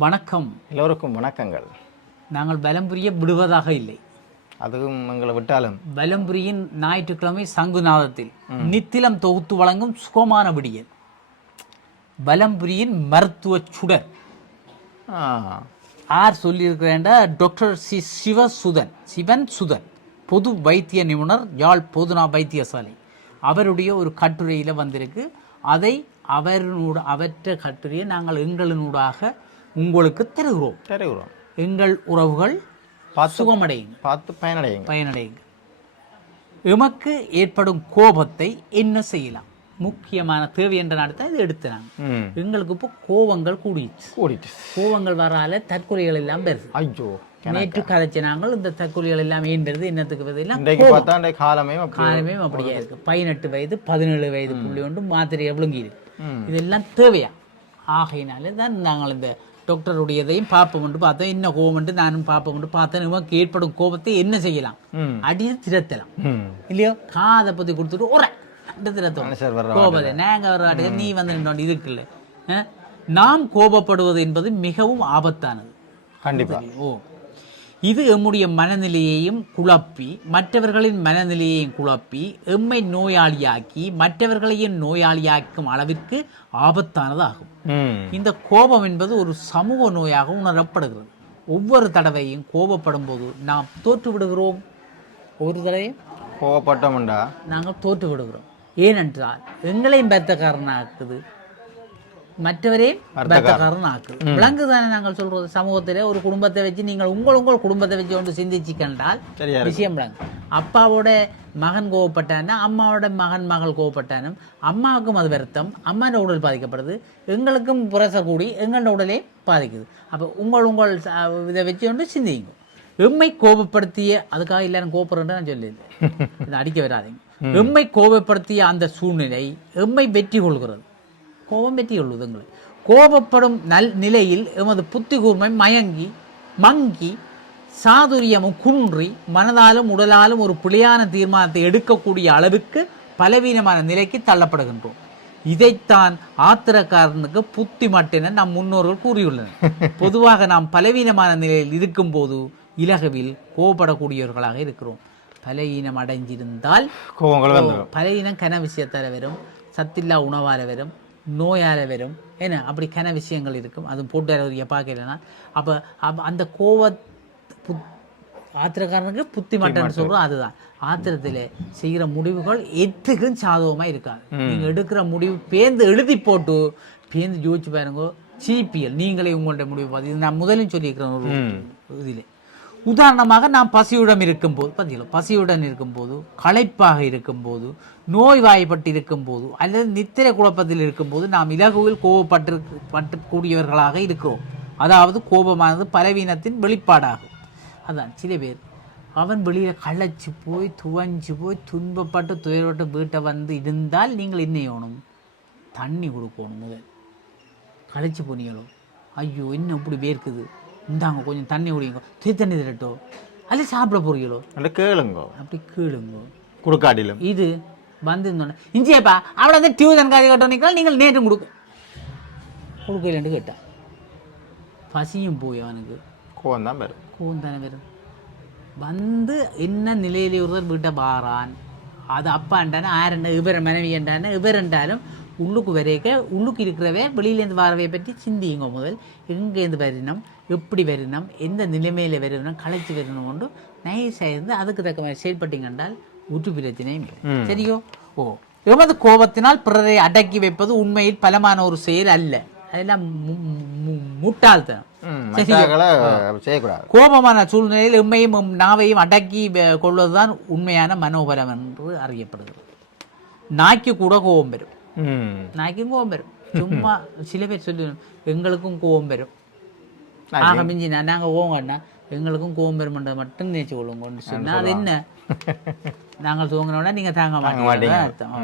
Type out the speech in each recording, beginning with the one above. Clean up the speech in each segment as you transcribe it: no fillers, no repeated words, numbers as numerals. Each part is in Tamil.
வணக்கம். எல்லோருக்கும் வணக்கங்கள். நாங்கள் பலம்புரிய விடுவதாக இல்லை. அதுவும் எங்களை விட்டாலும் பலம்புரியின் ஞாயிற்றுக்கிழமை சங்குநாதத்தில் நித்திலம் தொகுத்து வழங்கும் சுகமான விடியல். பலம்புரியின் மருத்துவ சுடர் யார் சொல்லியிருக்கிறேன்டா? டாக்டர் சிவன் சுதன், பொது வைத்திய நிபுணர், யாழ் பொதுநா வைத்தியசாலை. அவருடைய ஒரு கட்டுரையில் வந்திருக்கு. அதை அவற்ற கட்டுரையை நாங்கள் எங்களினூடாக உங்களுக்கு தருகிறோம். எங்கள் உறவுகள் சுகமடையுங்க, பார்த்து பயனடையுங்க. எமக்கு ஏற்படும் கோபத்தை என்ன செய்யலாம்? முக்கியமான தேவை என்ற நடத்த இது எடுத்துனாங்க. எங்களுக்கு இப்போ கோபங்கள் கூடிட்டு கோபங்கள் வரால தற்கொலைகள் எல்லாம் பெருது. ஐயோ, நேற்று கதைச்ச நாங்கள் இந்த தற்கொலைகள் எல்லாம் ஏண்டது என்னத்துக்கு பதிலாம் காலமே அப்படியே இருக்கு. 18 வயது 17 வயது புள்ளி ஒன்று மாத்திரையை விழுங்கி இருக்கு. இதெல்லாம் தேவையா? ஆகையினால தான் நாங்கள் இந்த டாக்டருடையதையும் பார்ப்போம் பார்த்தோம். என்ன கோபம் நானும் பார்ப்போம் பார்த்தேன். நமக்கு ஏற்படும் கோபத்தை என்ன செய்யலாம்? அடியில் திரத்தலாம் இல்லையோ? காதை பத்தி கொடுத்துட்டு ஒரு திரத்தம் கோபத்தை நாங்க ஒரு நீ வந்து இருக்குல்ல. நாம் கோபப்படுவது என்பது மிகவும் ஆபத்தானது. கண்டிப்பா. இது எம்முடைய மனநிலையையும் குழப்பி மற்றவர்களின் மனநிலையையும் குழப்பி எம்மை நோயாளியாக்கி மற்றவர்களையும் நோயாளியாக்கும் அளவிற்கு ஆபத்தானது ஆகும். இந்த கோபம் என்பது ஒரு சமூக நோயாக உணரப்படுகிறது. ஒவ்வொரு தடவையும் கோபப்படும் போது நாம் தோற்று விடுகிறோம். ஒரு தடவையும் கோபப்பட்டோம்டா நாங்கள் தோற்று விடுகிறோம். ஏனென்றால் எங்களையும் பெத்தக்காரனாக்குது, மற்றவரையும் பெத்தக்காரன் ஆக்குது. விலங்குதானே நாங்கள் சொல்றது. சமூகத்திலே ஒரு குடும்பத்தை வச்சு நீங்கள் உங்கள் குடும்பத்தை வச்சு ஒன்று சிந்திச்சு கண்டால் விஷயம் விளங்கு. அப்பாவோட மகன் கோவப்பட்டானா, அம்மாவோட மகள் கோவப்பட்டானும் அம்மாவுக்கும் அது வருத்தம், அம்மாவோட உடல் பாதிக்கப்படுது, எங்களுக்கும் புரச கூடி எங்களோட உடலே பாதிக்குது. அப்போ உங்கள் இதை வச்சு கொண்டு சிந்திங்க. எம்மை கோபப்படுத்திய, அதுக்காக எல்லாரும் கோபப்படுறேன்னு நான் சொல்லியிருந்தேன், இதை அடிக்க வராதிங்க. எம்மை கோபப்படுத்திய அந்த சூழ்நிலை எம்மை வெற்றி கொள்கிறது. கோபம் வெற்றி கொள்வது எங்களை. கோபப்படும் நிலையில் எமது புத்தி கூர்மை மங்கி சாதுரியமும் குன்றி மனதாலும் உடலாலும் ஒரு பிழையான தீர்மானத்தை எடுக்கக்கூடிய அளவுக்கு பலவீனமான நிலைக்கு தள்ளப்படுகின்றோம். இதைத்தான் ஆத்திரக்காரனுக்கு புத்தி மட்டின நம் முன்னோர்கள் கூறியுள்ளனர். பொதுவாக நாம் பலவீனமான நிலையில் இருக்கும் போது இலகுவில் கோபப்படக்கூடியவர்களாக இருக்கிறோம். பலவீனம் அடைஞ்சிருந்தால் பலவீனம் கன விஷயத்தால வரும், சத்தில்லா உணவால வரும், நோயால வரும், ஏன்னா அப்படி கன விஷயங்கள் இருக்கும். அதுவும் போட்டு பார்க்கலன்னா அப்போ அந்த ஆத்திரக்காரனுக்கு புத்தி மட்டன்னு சொல்கிறோம். அதுதான் ஆத்திரத்தில் செய்கிற முடிவுகள் எத்துக்கும் சாதகமாக இருக்காது. நீங்கள் எடுக்கிற முடிவு எழுதி போட்டு யோசிச்சு பாருங்க. சிபிஎல் நீங்களே உங்களுடைய முடிவு பார்த்து, இது நான் முதலும் சொல்லியிருக்கிறேன் ஒரு இதில். உதாரணமாக நாம் பசியுடன் இருக்கும்போது, களைப்பாக இருக்கும்போது, நோய்வாய்ப்பட்டு இருக்கும்போது அல்லது நித்திரை குழப்பத்தில் இருக்கும்போது நாம் இலகுவில் கோபப்பட்டு கூடியவர்களாக இருக்கிறோம். அதாவது கோபமானது பலவீனத்தின் வெளிப்பாடாகும். அதான் சில பேர் அவன் வெளியில் களைச்சி போய் துவஞ்சு போய் துன்பப்பட்டு துயரப்பட்டு வீட்டை வந்து இருந்தால் நீங்கள் என்ன செய்யணும்? தண்ணி கொடுக்கணும். முதல் களைச்சி போனீங்களோ, ஐயோ இன்னும் இப்படி வேர்க்குது, இந்தாங்க கொஞ்சம் தண்ணி குடிங்க, தண்ணி தரட்டோ, அல்ல சாப்பிட போறீங்களோ அப்படி கேளுங்க கொடுக்காடிலும். இது வந்து இஞ்சியப்பா அவளை வந்து டியூசன் காதி கட்டணும் நீங்கள் நேற்றும் கொடுக்கலன்னு கேட்டா பசியும் போய் அவனுக்கு கோவம் தானே வரும். வந்து என்ன நிலையிலே ஒருத்தர் வீட்டை பாரான், அது அப்பாண்டானே ஆரண்ட இவர் மனைவி என்றானே இவர் என்றாலும் உள்ளுக்கு வரைக்க உள்ளுக்கு இருக்கிறவே வெளியிலேருந்து வரவையை பற்றி சிந்திங்க. முதல் எங்கேருந்து வரணும், எப்படி வரணும், எந்த நிலைமையில் வரணும், களைச்சி வரணும் கொண்டு நைஸாக இருந்து அதுக்கு தக்க மாதிரி செயல்பட்டீங்க என்றால் ஊற்று பிரச்சனையும் சரியோ. எமது கோபத்தினால் பிறரை அடக்கி வைப்பது உண்மையில் பலமான ஒரு செயல் அல்ல. அதெல்லாம் முட்டாள்தனம். கோபமான சூழ்நிலையில் எம்மையும் நாவையும் அடக்கி கொள்வதுதான் உண்மையான மனோபலம் என்று அறியப்படுகிறது. நாய்க்கு கூட கோபம் வரும். நாய்க்கும் கோபம் வரும். சும்மா சில பேர் சொல்லி எங்களுக்கும் கோபம் வரும், ஆக மிஞ்சினா நாங்கள் கோவம்னா எங்களுக்கும் கோபம் வரும்ன்றது மட்டும் நினைச்சு கொள்ளுங்க சொன்னா அது என்ன? நாங்கள் தூங்கினோம்னா நீங்க தாங்க மாட்டீங்க அர்த்தம்.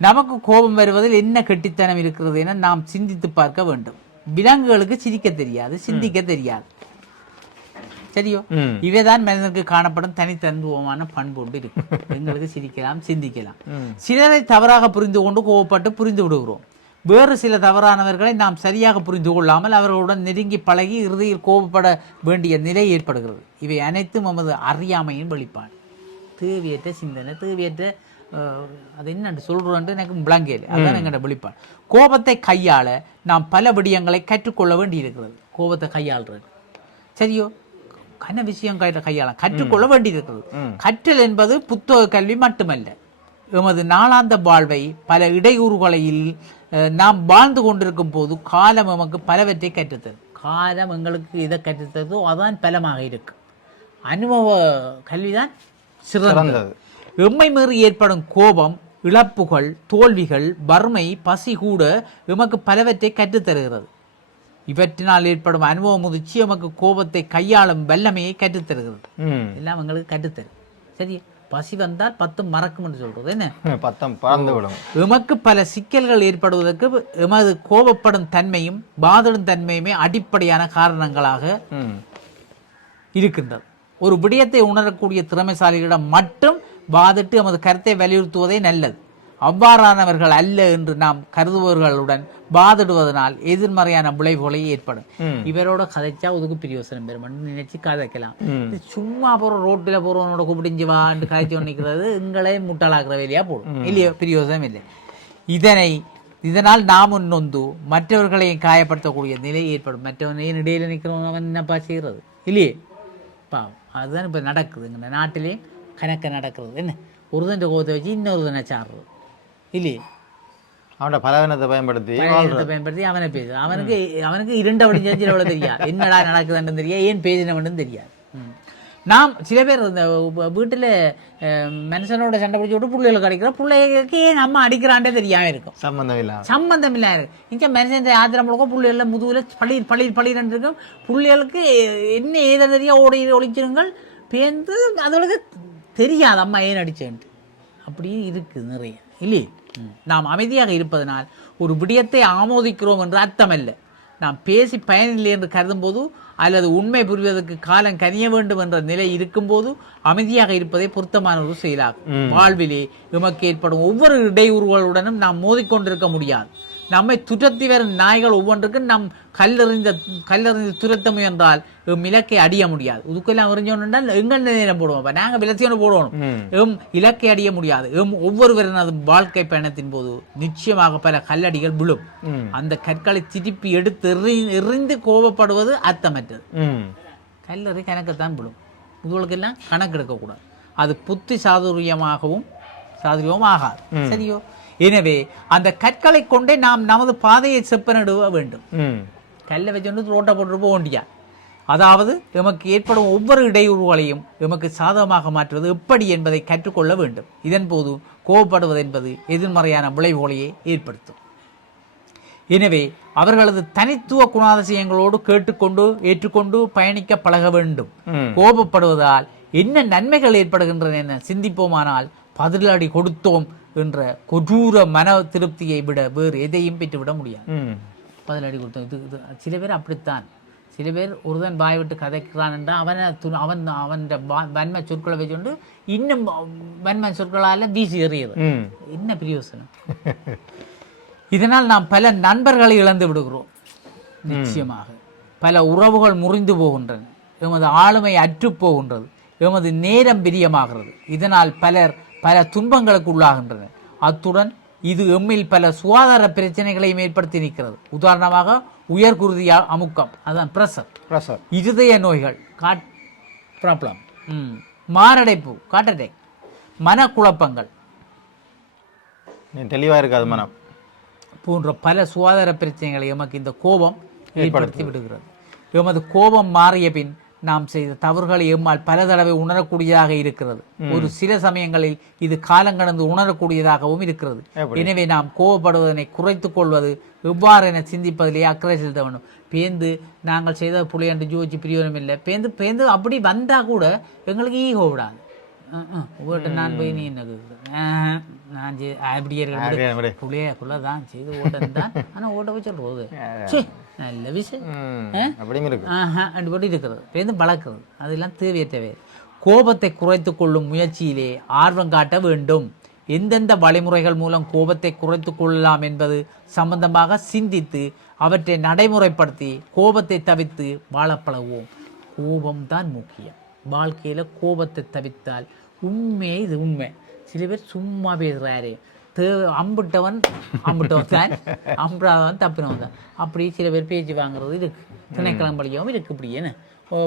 நமக்கு கோபம் வருவதில் என்ன கெட்டித்தனம் இருக்கிறது என நாம் சிந்தித்து பார்க்க வேண்டும். விலங்குகளுக்கு சிரிக்க தெரியாது, சிந்திக்க தெரியாது. சரியோ? இவைதான் மனிதனுக்கு காணப்படும் தனித்தன்மையான பண்பு ஒன்று இருக்கு. எங்களுக்கு சிரிக்கலாம், சிந்திக்கலாம். சிலரை தவறாக புரிந்து கொண்டு கோவப்பட்டு புரிந்து விடுகிறோம். வேறு சில தவறானவர்களை நாம் சரியாக புரிந்து கொள்ளாமல் அவர்களுடன் நெருங்கி பழகி இறுதியில் கோபப்பட வேண்டிய நிலை ஏற்படுகிறது. இவை அனைத்தும் நமது அறியாமையின் வெளிப்பாடு. தேவையற்ற சிந்தனை, தேவையற்ற அது என்னென்று சொல்கிறோன்ட்டு எனக்கு விளங்கல. அதுதான் எங்களோட வெளிப்பாடு. கோபத்தை கையாள நாம் பல விடயங்களை கற்றுக்கொள்ள வேண்டி இருக்கிறது. கோபத்தை கையாளுறது சரியோ, கன விஷயம் கையாள கற்றுக்கொள்ள வேண்டி இருக்கிறது. கற்றல் என்பது புத்தக கல்வி மட்டுமல்ல. எமது நாளாந்த வாழ்வை பல இடையூறுகளில் நாம் வாழ்ந்து கொண்டிருக்கும் போது காலம் நமக்கு பலவற்றை கற்றுத்தரும். காலம் எங்களுக்கு இதை கற்றுத்தரதோ அதான் பலமாக இருக்கு. அனுபவ கல்விதான் சிறந்தது. எம்மை மீறி ஏற்படும் கோபம், இழப்புகள், தோல்விகள், வறுமை, பசி கூட எமக்கு பலவற்றை கற்றுத்தருகிறது. இவற்றினால் ஏற்படும் அனுபவ முதிர்ச்சி எமக்கு கோபத்தை கையாளும் வல்லமையை கற்றுத்தருகிறது. எல்லாம் எங்களுக்கு கற்றுத்தரும். சரி, பசி வந்தால் 10 மறக்கும் என்று சொல்றது என்ன, 10 பறந்து விடும். எமக்கு பல சிக்கல்கள் ஏற்படுவதற்கு எமது கோபப்படும் தன்மையும் பாதிடும் தன்மையுமே அடிப்படையான காரணங்களாக இருக்கின்றது. ஒரு விடயத்தை உணரக்கூடிய திறமைசாலிகளிடம் மட்டும் வாதிட்டு எமது கருத்தை வலியுறுத்துவதே நல்லது. அவ்வாறானவர்கள் அல்ல என்று நாம் கருதுபவர்களுடன் வாதிடுவதனால் எதிர்மறையான விளைவுகளை ஏற்படும். இவரோட கதைச்சா ஒதுக்கு பிரயோசனம் பெறும் நினைச்சு கதைக்கலாம். சும்மா போற ரோட்டில் போறவனோட கூப்பிடிஞ்சு வாண்டு கதைச்சு நிற்கிறது எங்களை முட்டாளாக்குற வேலையா போடும். இல்லையோ, பிரயோசனம் இல்லை. இதனால் நாம் நொந்து மற்றவர்களையும் காயப்படுத்தக்கூடிய நிலை ஏற்படும். மற்றவனையும் இடையில நிற்கிறவன் அவன் என்னப்பா செய்கிறது இல்லையே, பாவம். அதுதான் இப்போ நடக்குது எங்கள் நாட்டிலே கணக்க நடக்கிறது. என்ன, ஒருதன் கோத்தை வச்சு இன்னொருதனை சாடுறது இல்லையே, அவனோட பலவீனத்தை பயன்படுத்தி அவனை பேசு. அவனுக்கு 2 அப்படி செஞ்சு எவ்வளோ தெரியாது, என்னடா நடக்குதுன்னு தெரியாது, ஏன் பேசினவன்னு தெரியாது. நாம் சில பேர் இந்த வீட்டில் மனுஷனோட சண்டை பிடிச்சி விட்டு பிள்ளைகளுக்கு அடிக்கிற பிள்ளைகளுக்கு ஏன் அம்மா அடிக்கிறான்டே தெரியாமல் இருக்கும். சம்பந்தம் இல்லை இருக்கும். இங்கே மனுஷன் ஆத்திரம் முழுக்க பிள்ளைகளில் முதுகில் பளிர் இருக்கும். பிள்ளைகளுக்கு என்ன ஏதோ தெரியா ஒழிச்சிருங்கள் பேர்ந்து அதுகளுக்கு தெரியாது அம்மா ஏன் அடிச்சேன்ட்டு. அப்படி இருக்குது நிறைய இல்லையே. நாம் அமைதியாக இருப்பதனால் ஒரு விடயத்தை ஆமோதிக்கிறோம் என்று அர்த்தமல்ல. நாம் பேசி பயனில்லை என்று கருதும் போது அல்லது உண்மை புரிவதற்கு காலம் கனிய வேண்டும் என்ற நிலை இருக்கும்போது அமைதியாக இருப்பதை பொருத்தமான ஒரு செயலாகும். வாழ்விலே எமக்கு ஏற்படும் ஒவ்வொரு இடையூறுகளுடனும் நாம் மோதிக்கொண்டிருக்க முடியாது. நம்மை துரத்தி வரும் நாய்கள் ஒவ்வொன்றுக்கும் நம் கல்லறிந்து துரத்த முயன்றால் இலக்கை அடிய முடியாது. இதுக்கெல்லாம் எறிஞ்சோன்னால் எங்கள் நேரம் போடுவோம், நாங்கள் விளத்தியோடு போடணும். இலக்கை அடிய முடியாது. ஒவ்வொருவரது வாழ்க்கை பயணத்தின் போது நிச்சயமாக பல கல்லடிகள் விழும். அந்த கற்களை திருப்பி எடுத்து எறிந்து கோபப்படுவது அர்த்தமற்றது. கல்லறி கணக்கத்தான் விழும். இதுகளுக்கெல்லாம் கணக்கு எடுக்கக்கூடாது. அது புத்தி சாதுரியமாகவும் ஆகாது. சரியோ? எனவே அந்த கற்களை கொண்டே நாம் நமது பாதையை செப்பனிடுவ வேண்டும். கல்லை வச்சு ரோட்டை போட்டு போக வேண்டியா. அதாவது எமக்கு ஏற்படும் ஒவ்வொரு இடையூறுகளையும் எமக்கு சாதகமாக மாற்றுவது எப்படி என்பதை கற்றுக்கொள்ள வேண்டும். இதன் போது கோபப்படுவது என்பது எதிர்மறையான விளைவுகளையே ஏற்படுத்தும். எனவே அவர்களது தனித்துவ குணாதிசயங்களோடு கேட்டுக்கொண்டு ஏற்றுக்கொண்டு பயணிக்க பழக வேண்டும். கோபப்படுவதால் என்ன நன்மைகள் ஏற்படுகின்றன என சிந்திப்போமானால் பதிலடி கொடுத்தோம் என்ற கொடூர மன திருப்தியை விட வேறு எதையும் பெற்றுவிட முடியாது. பதிலடி கொடுத்தோம். இது சில பேர் அப்படித்தான். சில பேர் ஒருதன் வாய் விட்டு கதைக்கிறான் என்றால் அவன் வன்மை சொற்களை வச்சுக்கொண்டு இன்னும் வன்மை சொற்களால் வீசி எறியது. என்ன பிரயோசனம்? இதனால் நாம் பல நண்பர்களை இழந்து விடுகிறோம். நிச்சயமாக பல உறவுகள் முறிந்து போகின்றன. எமது ஆளுமை அற்று போகின்றது. எமது நேரம் பிரியமாகிறது. இதனால் பல துன்பங்களுக்கு உள்ளாகின்றனர். அத்துடன் இது எம்மில் பல சுகாதார பிரச்சனைகளையும் ஏற்படுத்தி நிற்கிறது. உதாரணமாக உயர்குருதி அமுக்கம், அதான் பிரஷர், இருதய நோய்கள், ப்ராப்ளம், மாரடைப்பு, காட்டடை, மனக்குழப்பங்கள், தெளிவாக இருக்காது மனம் போன்ற பல சுகாதார பிரச்சனைகளை எமக்கு இந்த கோபம் ஏற்படுத்தி விடுகிறது. எமது கோபம் மாறிய பின் நாம் செய்த தவறுகளை எம்மால் பல தடவை உணரக்கூடியதாக இருக்கிறது. ஒரு சில சமயங்களில் இது காலங்கடந்து உணரக்கூடியதாகவும் இருக்கிறது. எனவே நாம் கோபப்படுவதனை குறைத்துக் கொள்வது எவ்வாறு என சிந்திப்பதிலேயே அக்கறை செலுத்த வேண்டும். பேந்து நாங்கள் செய்த புள்ளையன்று ஜோதிச்சு பிரியோகம் இல்லை. பேந்து அப்படி வந்தா கூட எங்களுக்கு ஈகோ விடாது. உங்கள்கிட்ட நான் போய் நீ என்ன நான் அப்படியே புள்ளையக்குள்ளதான் செய்து ஓட்டம். ஆனா ஓட்ட போய் சொல்றது நல்ல விஷயம் இருக்கிறது. பேருந்து வளர்க்கிறது அதெல்லாம் தேவையற்றவே. கோபத்தை குறைத்து கொள்ளும் முயற்சியிலே ஆர்வம் காட்ட வேண்டும். எந்தெந்த வழிமுறைகள் மூலம் கோபத்தை குறைத்து கொள்ளலாம் என்பது சம்பந்தமாக சிந்தித்து அவற்றை நடைமுறைப்படுத்தி கோபத்தை தவிர்த்து வாழப்பழகுவோம். கோபம்தான் முக்கியம். வாழ்க்கையில் கோபத்தை தவிர்த்தால் இது உண்மை. சில பேர் சும்மா பேசுகிறாரு, அம்பிட்டவன் தான், அம்பிடாதவன் தப்பினவன் தான், அப்படி சில பேர் பேச்சு வாங்குறது இருக்கு. திணைக்களம் வழியாகவும் இருக்குது, இப்படின்னு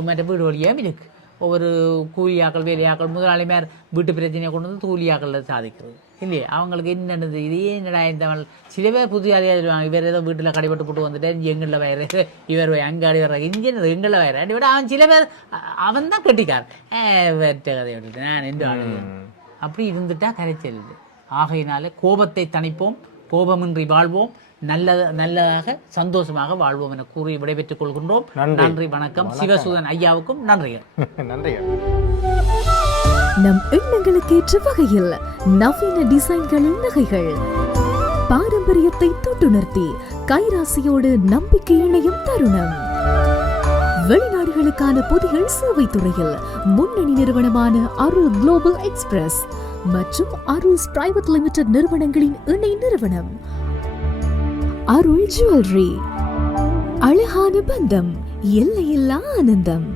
மற்ற வீடு வழியாகவும் இருக்குது. ஒவ்வொரு கூலியாக்கள் வேலையாக்கள் முதலாளிமார் வீட்டு பிரச்சனையை கொண்டு வந்து கூலியாக்களில் சாதிக்கிறது இல்லையே. அவங்களுக்கு என்னென்னது இதே என்னடா இந்த சில பேர் புது சொல்லுவாங்க, இவர் ஏதோ வீட்டில் கடைப்பட்டு போட்டு வந்துட்டு எங்களில் வயிறு இவர் அங்காடி வர்றாங்க, இங்கே எங்களில் வயிறு அடி விட அவன் சில பேர் அவன் தான் கட்டிக்கார் வெற்ற கதையை விட்டுட்டு நான் என்று அப்படி இருந்துட்டா கரைச்சல். ஆகையினால கோபத்தை தணிப்போம், கோபமின்றி வாழ்வோம், நல்லதாக சந்தோஷமாக வாழ்வோம் என கூறி விடைபெற்றுக் கொள்கின்றோம். நன்றி, வணக்கம். சிவசூதன் ஐயாவுக்கும் நன்றிகள். நன்றிகள். நம் எண்ணங்களுக்கு ஏற்ற வகையில் நவீன டிசைன்களின் நகைகள், பாரம்பரியத்தை தொட்டுணர்த்தி கைராசியோடு நம்பிக்கை இணையும் தருணம். வெளிநாடுகளுக்கான பொதிகள் சேவை துறையில் முன்னணி நிறுவனமான அருள் குளோபல் எக்ஸ்பிரஸ் மற்றும் அருள்ஸ் பிரைவேட் லிமிடெட் நிறுவனங்களின் இணை நிறுவனம் அருள் ஜுவல்லரி. அழகான பந்தம், எல்லையில்லா ஆனந்தம்.